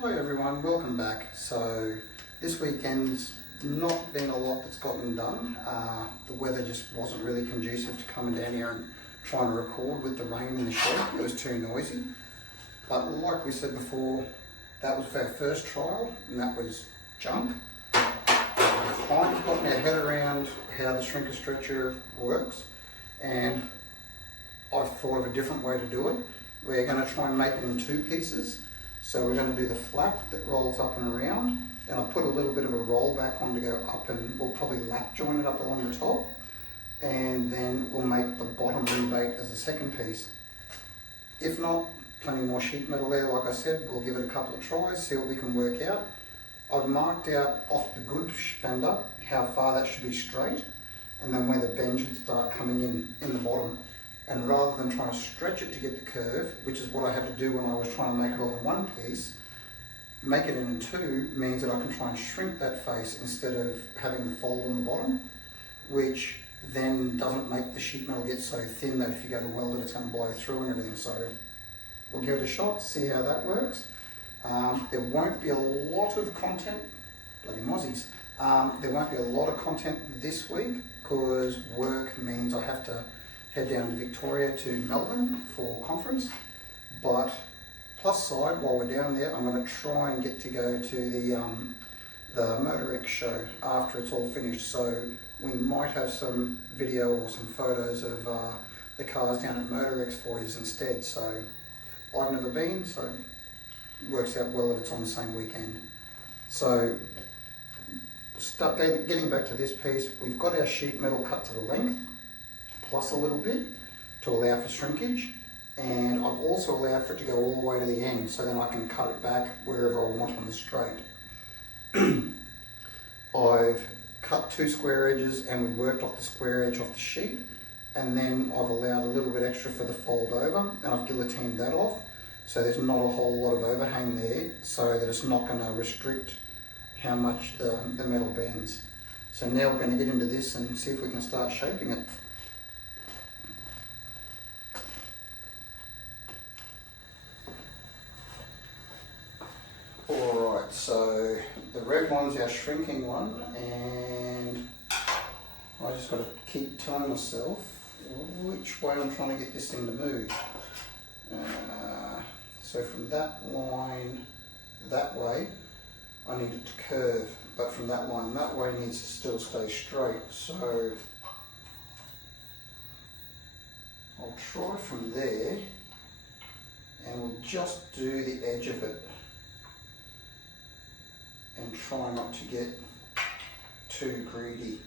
Hi everyone, welcome back. So this weekend's not been a lot that's gotten done. The weather just wasn't really conducive to coming down here and trying to record with the rain in the shed. It was too noisy. But like we said before, that was our first trial and that was junk. I've kind of gotten our head around how the shrinker stretcher works and I've thought of a different way to do it. We're going to try and make it in two pieces. So we're going to do the flap that rolls up and around, and I'll put a little bit of a roll back on to go up, and we'll probably lap join it up along the top, and then we'll make the bottom rebate as a second piece. If not, plenty more sheet metal there, like I said, we'll give it a couple of tries, see what we can work out. I've marked out off the good fender how far that should be straight, and then where the bend should start coming in the bottom. And rather than trying to stretch it to get the curve, which is what I had to do when I was trying to make it all in one piece, make it in two means that I can try and shrink that face instead of having the fold on the bottom, which then doesn't make the sheet metal get so thin that if you go to weld it, it's going to blow through and everything. So we'll give it a shot, see how that works. There won't be a lot of content, bloody mozzies. There won't be a lot of content this week because work means I have to head down to Victoria to Melbourne for conference, but plus side, while we're down there, I'm going to try and get to go to the MotorEx show after it's all finished, so we might have some video or some photos of the cars down at MotorEx for you instead. So I've never been, so it works out well that it's on the same weekend. So getting back to this piece, we've got our sheet metal cut to the length, plus a little bit to allow for shrinkage, and I've also allowed for it to go all the way to the end so then I can cut it back wherever I want on the straight. I've cut two square edges and we worked off the square edge off the sheet, and then I've allowed a little bit extra for the fold over and I've guillotined that off so there's not a whole lot of overhang there so that it's not going to restrict how much the metal bends. So now we're going to get into this and see if we can start shaping it. Alright, so the red one's our shrinking one, and I just got to keep telling myself which way I'm trying to get this thing to move. So from that line that way, I need it to curve, but from that line that way it needs to still stay straight. So I'll try from there, and we'll just do the edge of it and try not to get too greedy.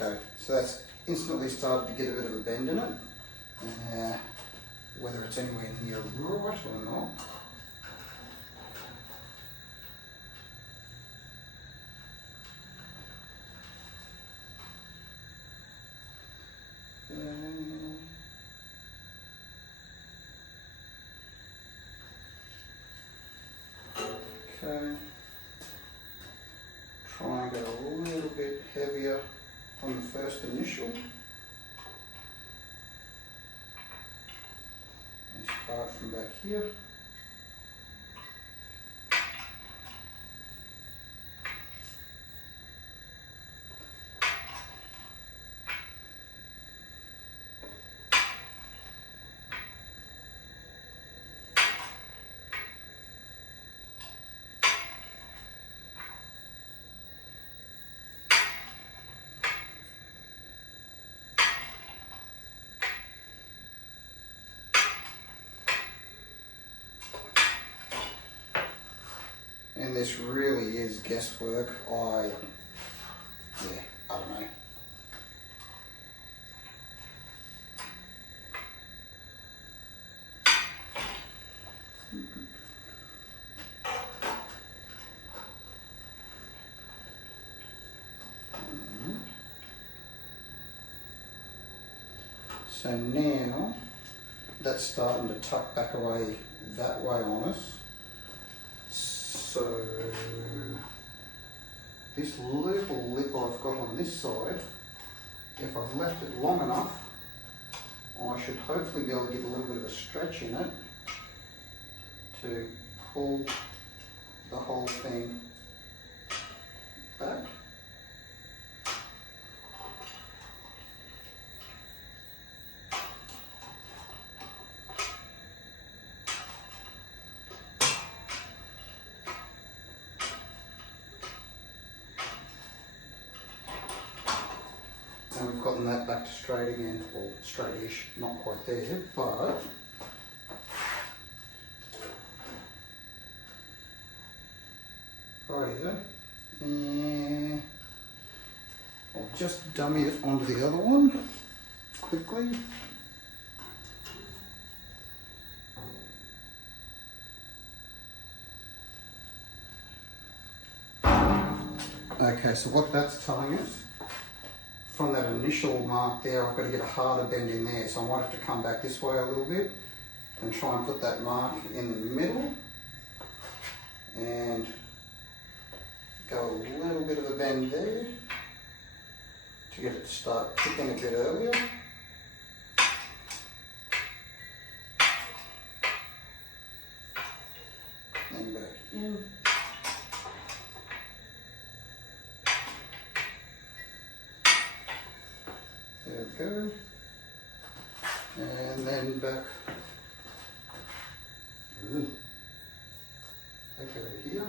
Okay, so that's instantly started to get a bit of a bend in it, whether it's anywhere near right or not. Okay, try and go a little bit heavier on the first initial and start from back here. And this really is guesswork. I don't know. So now that's starting to tuck back away that way on us. So this little lip I've got on this side, if I've left it long enough, I should hopefully be able to get a little bit of a stretch in it to pull the whole thing back. And we've gotten that back to straight again, or straight-ish, not quite there, but righty-o. And I'll just dummy it onto the other one quickly. Okay, so what that's telling us, from that initial mark there, I've got to get a harder bend in there, so I might have to come back this way a little bit and try and put that mark in the middle and go a little bit of a bend there to get it to start kicking a bit earlier. Then back in. There we go. And then back over here.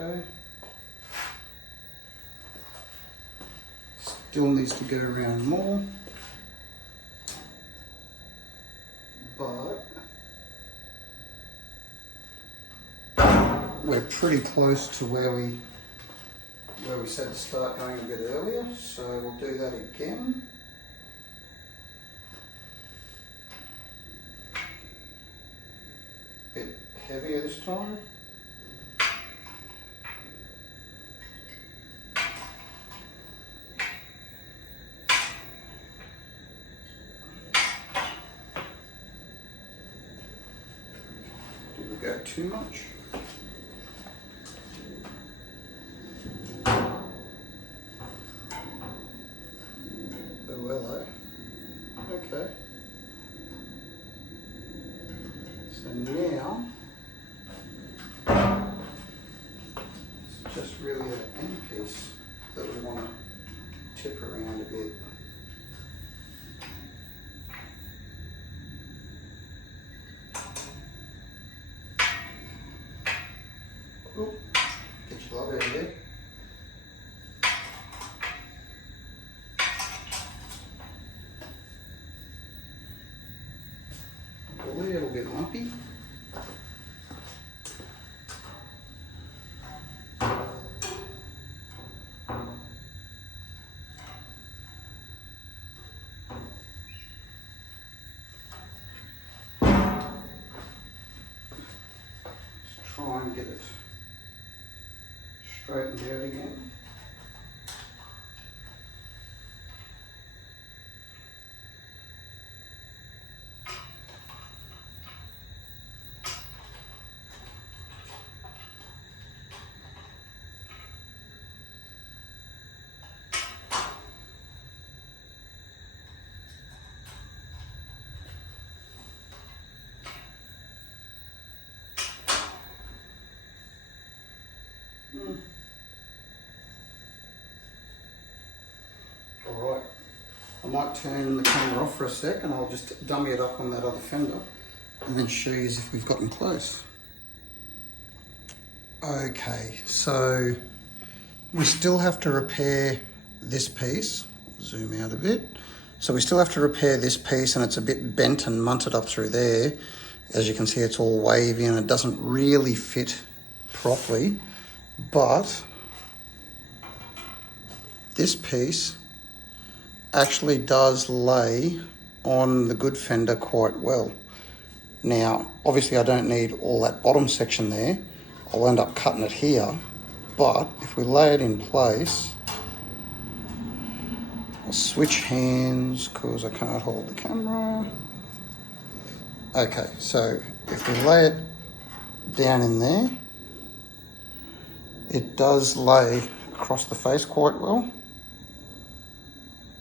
Okay. Still needs to go around more, but we're pretty close to where we said to start going a bit earlier, so we'll do that again. A bit heavier this time. Did we go too much? Okay, so now it's just really an end piece that we want to tip around a bit. Ooh, get your glove out of there. A little bit lumpy. Just try and get it straightened out again. I might turn the camera off for a sec and I'll just dummy it up on that other fender and then show you if we've gotten close. Okay, so we still have to repair this piece. Zoom out a bit. So we still have to repair this piece, and it's a bit bent and munted up through there. As you can see, it's all wavy and it doesn't really fit properly, but this piece actually does lay on the good fender quite well. Now, obviously I don't need all that bottom section there. I'll end up cutting it here, but if we lay it in place, I'll switch hands because I can't hold the camera. Okay, so if we lay it down in there, it does lay across the face quite well,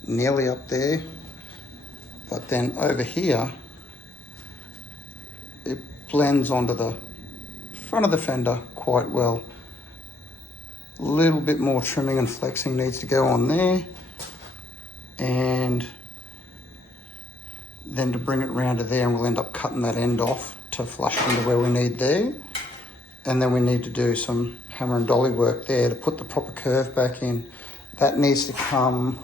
nearly up there, but then over here, it blends onto the front of the fender quite well. A little bit more trimming and flexing needs to go on there, and then to bring it round to there, and we'll end up cutting that end off to flush into where we need there. And then we need to do some hammer and dolly work there to put the proper curve back in. That needs to come,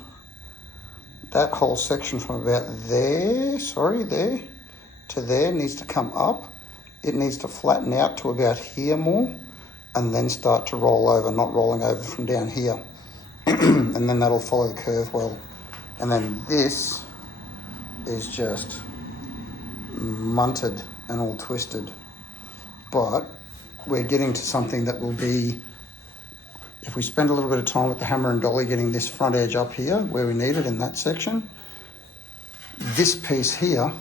that whole section from about there, there to there needs to come up. It needs to flatten out to about here more, and then start to roll over, not rolling over from down here. And then that'll follow the curve well. And then this is just munted and all twisted. But we're getting to something that will be, if we spend a little bit of time with the hammer and dolly getting this front edge up here where we need it in that section, this piece here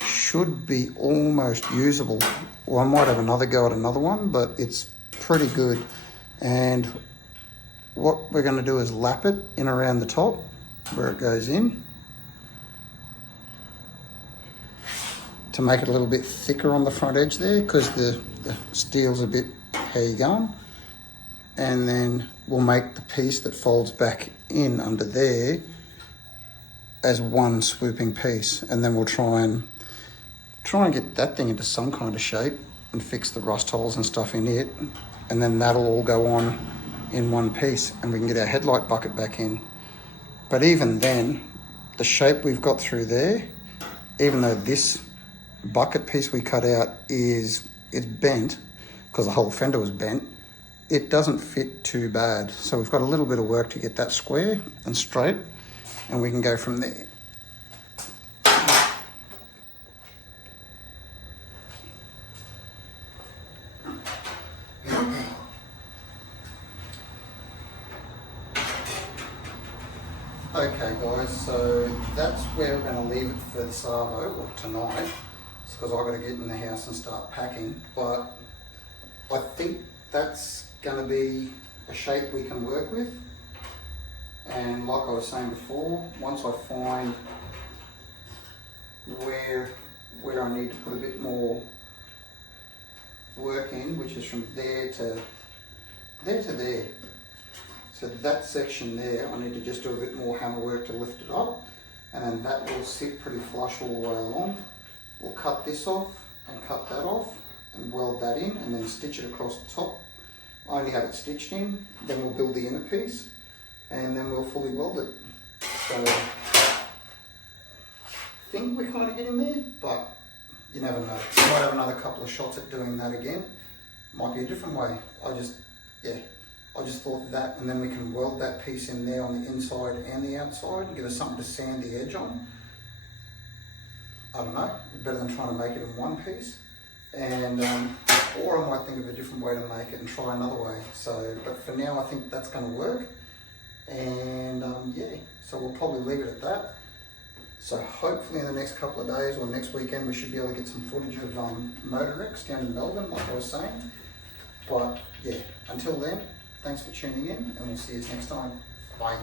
should be almost usable. Well, I might have another go at another one, but it's pretty good. And what we're going to do is lap it in around the top where it goes in to make it a little bit thicker on the front edge there, because the steel's a bit, how you going? And then we'll make the piece that folds back in under there as one swooping piece, and then we'll try and get that thing into some kind of shape and fix the rust holes and stuff in it, and then that'll all go on in one piece and we can get our headlight bucket back in. But even then, the shape we've got through there, even though this bucket piece we cut out it's bent because the whole fender was bent, it doesn't fit too bad. So we've got a little bit of work to get that square and straight, and we can go from there. Okay guys, so that's where we're going to leave it for the Savo, or tonight. It's because I've got to get in the house and start packing, but I think that's going to be a shape we can work with. And like I was saying before, once I find where I need to put a bit more work in, which is from there to there. So that section there, I need to just do a bit more hammer work to lift it up, and then that will sit pretty flush all the way along. We'll cut this off and cut that off and weld that in, and then stitch it across the top. I only have it stitched in, then we'll build the inner piece, and then we'll fully weld it. So I think we're kind of getting there, but you never know. I might have another couple of shots at doing that again. Might be a different way. I just thought that, and then we can weld that piece in there on the inside and the outside and give us something to sand the edge on. I don't know, better than trying to make it in one piece. And or I might think of a different way to make it and try another way. So, but for now I think that's going to work. And yeah, so we'll probably leave it at that. So hopefully in the next couple of days or next weekend we should be able to get some footage of MotorEx down in Melbourne, like I was saying. But yeah, until then, thanks for tuning in, and we'll see you next time. Bye.